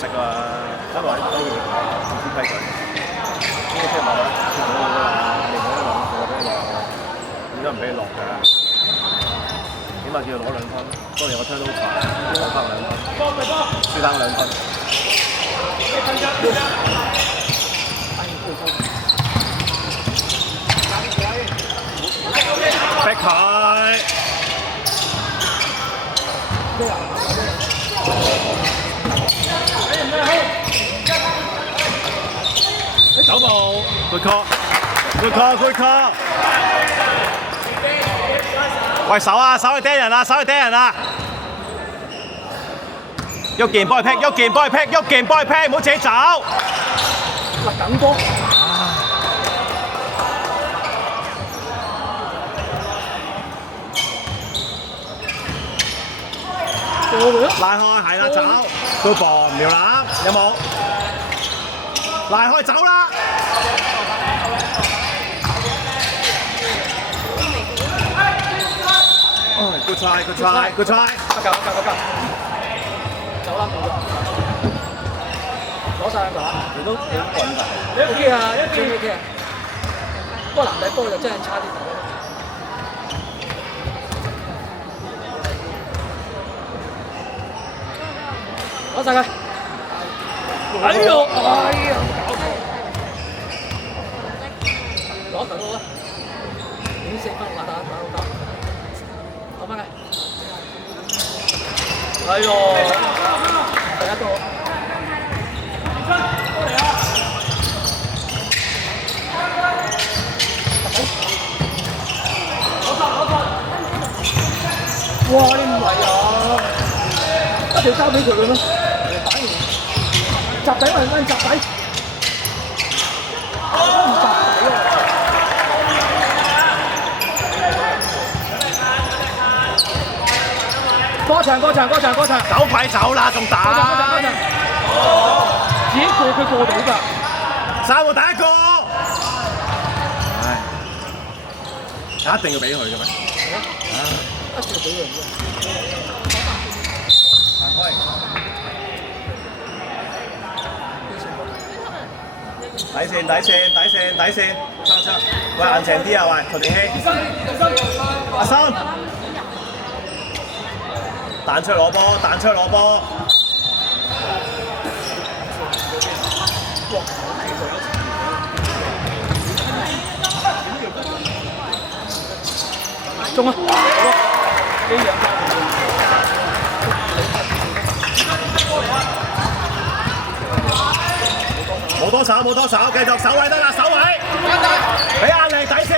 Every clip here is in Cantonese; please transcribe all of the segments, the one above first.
食啊，因為呢啲唔知規矩。呢個即係話咧，全部都好啦，你冇得落，我俾你落，點解唔俾你落㗎？起碼叫佢攞2分，當年我聽到好煩，攞翻2分，輸單2分。逼佢！走步 ，good call，good call，good call。喂，手啊，手去釘人啊，手去釘人啊！喐件幫佢劈，喐件幫佢劈，喐件幫佢劈，唔好自己走。勒緊波。拉開，係啦，走。Good ball，苗籃，有冇？拉開走啦！Good try，good try，good try。得㗎，走啦，冇咗。攞曬兩球啦，你都幾穩㗎。OK 啊，OK 啊。不過男仔波就真係差啲。攞曬佢！哎呦！攞球到啦！已經4分啦，打攞翻佢！哎呦！第一個。哇！你唔係啊？一條交俾佢嘅咩？打完閘底揾閘底，唔閘底喎。過場，走快走啦，仲打！自己過佢過到㗎。3號第一個。唉，一定要俾佢嘅咩？一定要俾佢嘅。行開。底線，出，喂硬淨啲啊喂，陶電希，阿生，彈出去攞波，中啊！呢兩球。冇多手，繼續守位得啦，守位，俾壓力底線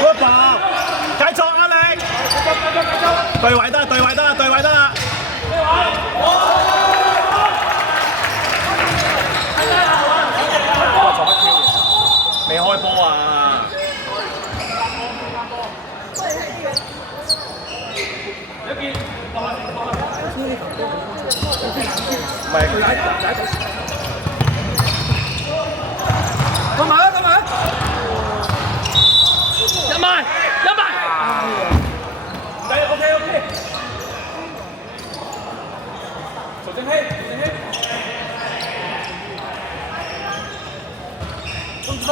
，good ball，繼續壓力，對位得啦，未開波啊！唔係佢解。過埋！入埋！OK。曹正熙，中，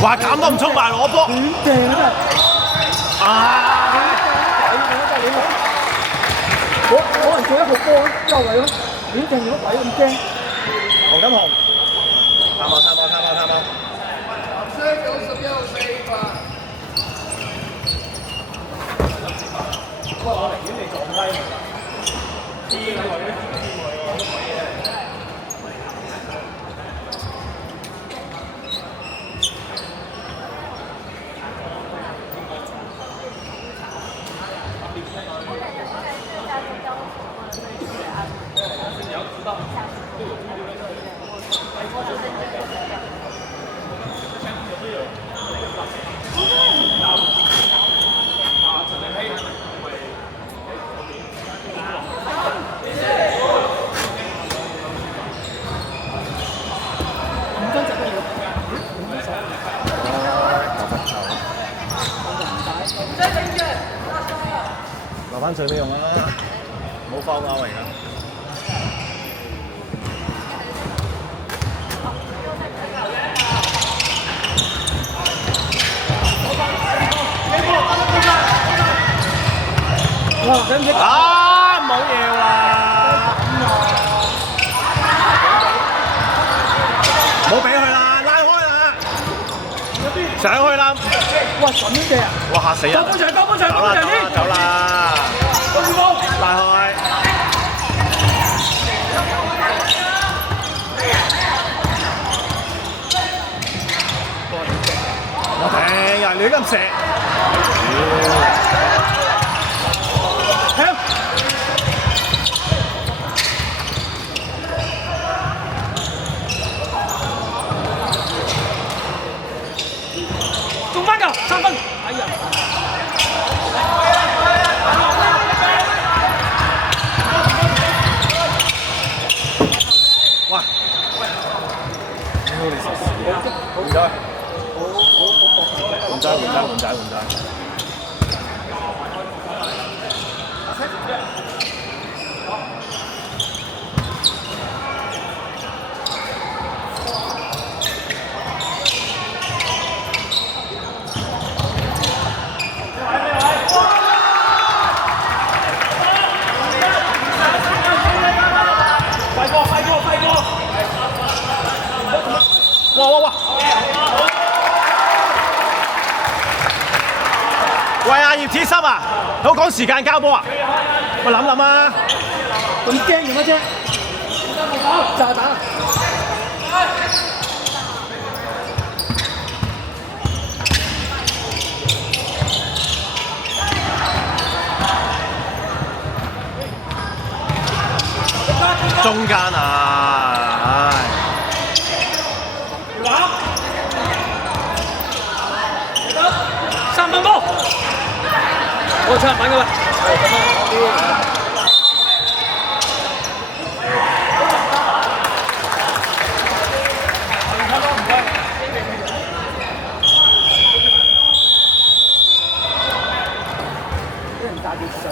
話咁都唔衝埋攞波，亂掟啊！可能做一個波周圍咯，亂掟咗鬼咁驚。黃金紅，探望。不過我寧願你撞低，知佢或者知佢我都可以嘅。留翻最尾用啦，冇包拗而家。哇！使唔使？啊！冇嘢啦，冇俾佢啦，拉開啦，上去啦！哇！咁樣嘅啊！哇！嚇死人！交波場，走啦！走啦！拉開！我頂呀！亂咁射。中翻㗎，3分。哎呀！喂！你傻屎啊！唔該，換仔。哇！喂啊，葉子森啊，好講時間交波啊！喂，諗啊！咁驚做乜啫？炸彈！中間啊，唉。3分波，我出品嘅喂。俾人大叫上。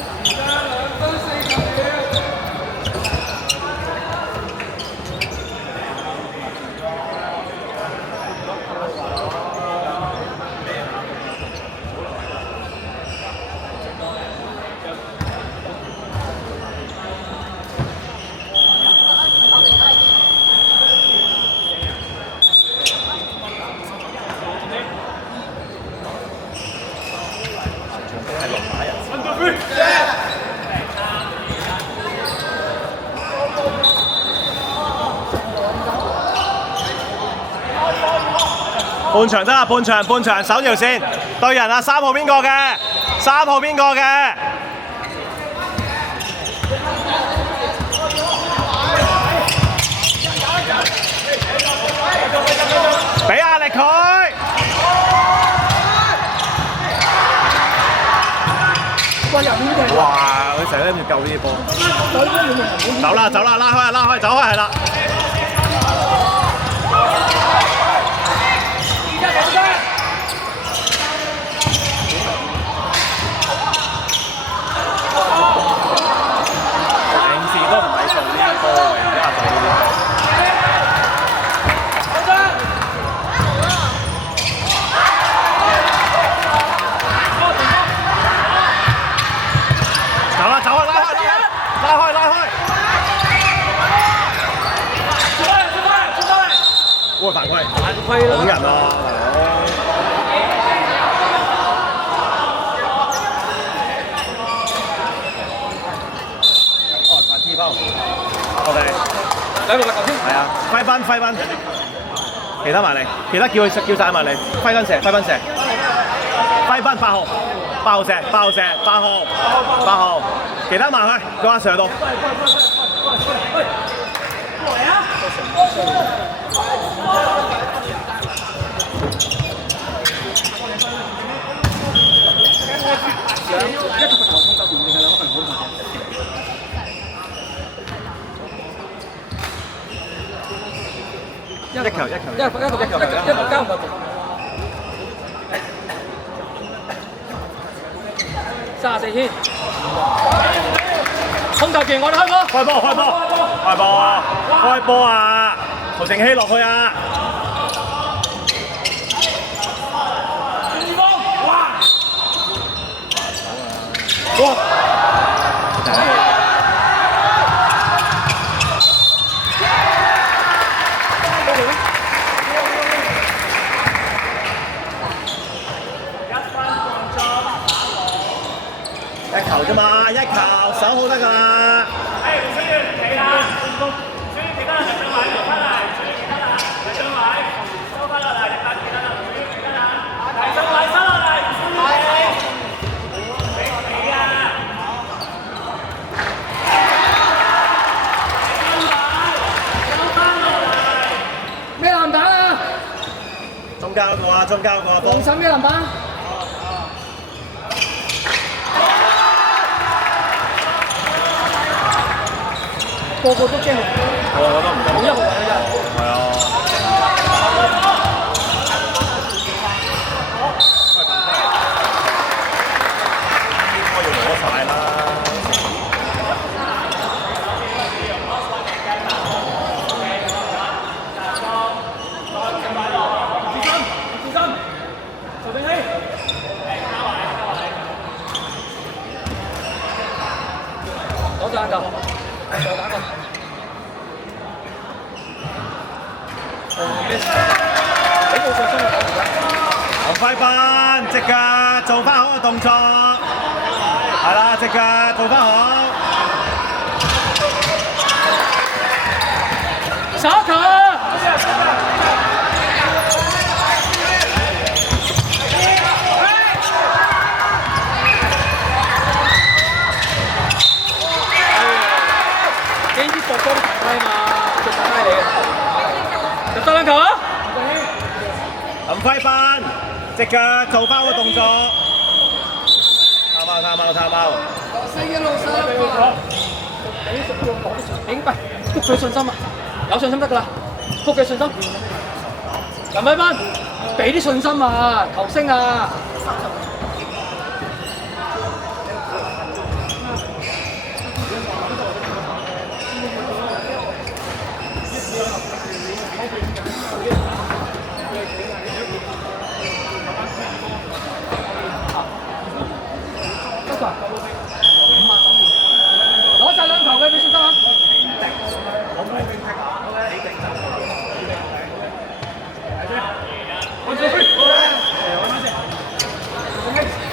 半場得啦，半場守條線，對人啊，3號邊個嘅？3號邊個嘅？俾壓力佢。哇！入面嘅。哇！佢成日諗住救呢啲波。走啦，拉開，走開係啦。都唔係做呢啲波嘅，而家做呢啲波。走啦，拉開！哇！犯規啦！捅人啊！OK， 兩個球先。係啊，揮分，其他埋嚟，其他叫晒埋嚟，揮分射，揮分8號射，8號，其他埋去，叫阿 Sir 度。一個球通夠掂定係兩個球好大？一球交唔夠。34圈，控球權我哋開波，開波開波開波開波啊！曹成希落去啊！哇！一球啫嘛，一球守好得㗎啦。唔需要企啦，需要其他人上來，翻嚟，需要其他人上來，收翻落嚟，你發其他人，需要其他人，提上來，收落嚟，唔需要企啊！咩籃板啊？中間嗰個啊，中間嗰個啊，防守咩籃板？個個都驚紅，我都唔敢。冇一號位嘅啫。係啊。應該要攞晒啦。曹定希，攞晒球，再打個。幾冇信心啊！黃輝斌，隻腳做翻好個動作，係啦，隻腳做翻好。手球。呢啲國歌都排低嘛，做排低嚟嘅。入得兩球啊！林輝斌，隻腳做翻個動作。貪貓。明白，谷佢信心啊，有信心得㗎啦，谷佢信心。林輝斌，俾啲信心啊，球星啊！攞晒兩球嘅俾信心啊！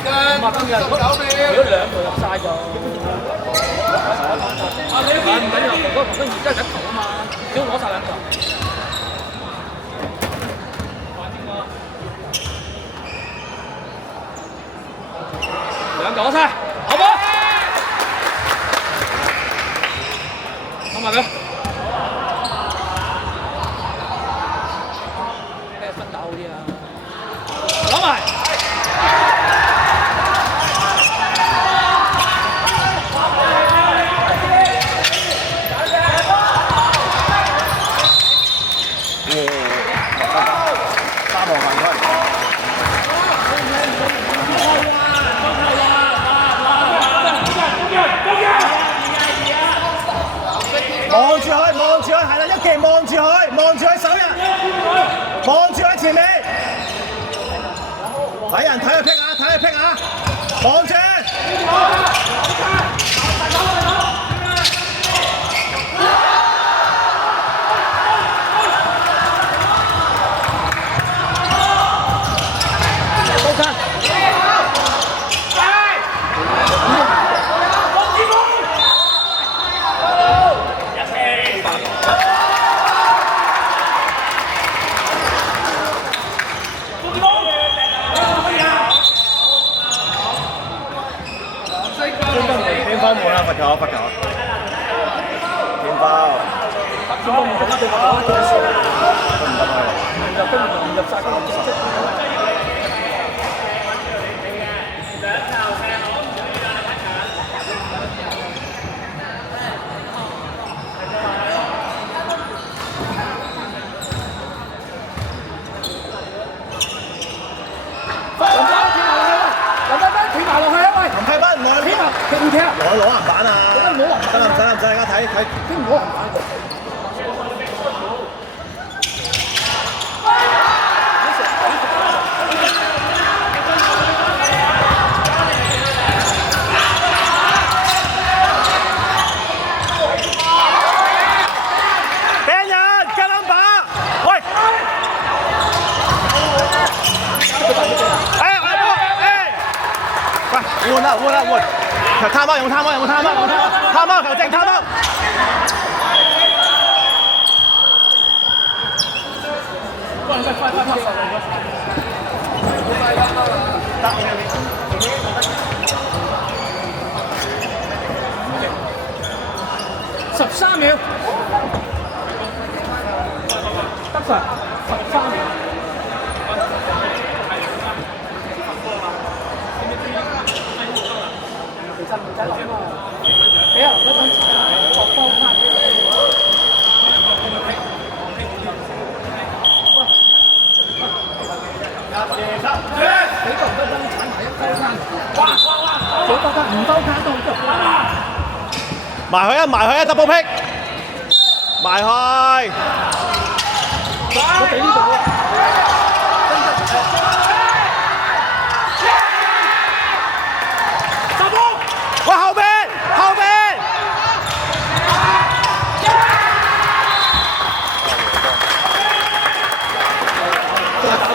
如果兩球入晒就唔緊要，如果而家係一球啊嘛，只要攞晒兩球。兩球攞晒，好波！攞埋佢。咩分打好啲啊？攞埋。望住佢，係啦，一記望住佢手人，望住佢前面，睇人睇佢劈下，望住。點包冇啦，罰球，點包？點包唔得對我講嘅事，都唔得啊！唔入晒咁林輝斌睇佢唔好行埋一個。俾人加number，喂！哎，來波，哎！喂，換啦，換啦，換！球探貓，用探貓，用探貓，用探貓，球正探貓。13秒，得實13秒。其實唔使諗啊，俾人嗰陣落波卡。俾個唔得爭踩埋一兜卡，左兜卡唔兜卡都好。埋去啊，埋去啊 ，double pick， 埋去。我俾呢度喎。